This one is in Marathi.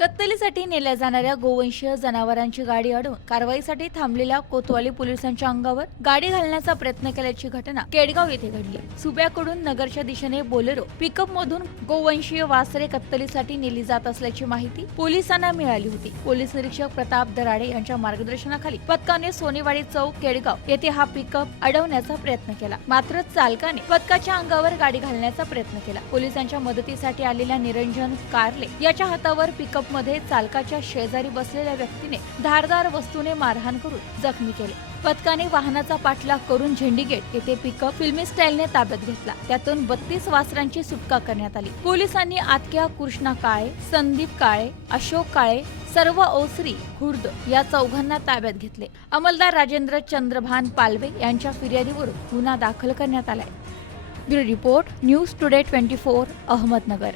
कत्तलीसाठी नेल्या जाणाऱ्या गोवंशीय जनावरांची गाडी अडवून कारवाईसाठी थांबलेल्या कोतवाली पोलिसांच्या अंगावर गाडी घालण्याचा प्रयत्न केल्याची घटना केडगाव येथे घडली. सुब्याकडून नगरच्या दिशेने बोलेरो पिकअप मधून गोवंशीय वासरे कत्तलीसाठी नेली जात असल्याची माहिती पोलिसांना मिळाली होती. पोलीस निरीक्षक प्रताप दराडे यांच्या मार्गदर्शनाखाली पथकाने सोनेवाडी चौक केडगाव येथे हा पिकअप अडवण्याचा प्रयत्न केला. मात्र चालकाने पथकाच्या अंगावर गाडी घालण्याचा प्रयत्न केला. पोलिसांच्या मदतीसाठी आलेल्या निरंजन कारले याच्या हातावर पिकअप मध्ये चालकाच्या शेजारी बसलेल्या व्यक्तीने धारदार वस्तूने मारहाण करून जखमी केले. पथकाने वाहनाचा पाठलाग करून झेंडीगेट येथे पिकअप फिल्मी स्टाईलने ताब्यात घेतला. त्यातून बत्तीस वासरांची सुटका करण्यात आली. पोलिसांनी आतक्या कृष्णा काळे संदीप काळे अशोक काळे सर्व ओसरी खुर्द या चौघांना ताब्यात घेतले. अंमलदार राजेंद्र चंद्रभान पालवे यांच्या फिर्यादीवरून गुन्हा दाखल करण्यात आलाय. Bureau report news today twenty four Ahmednagar.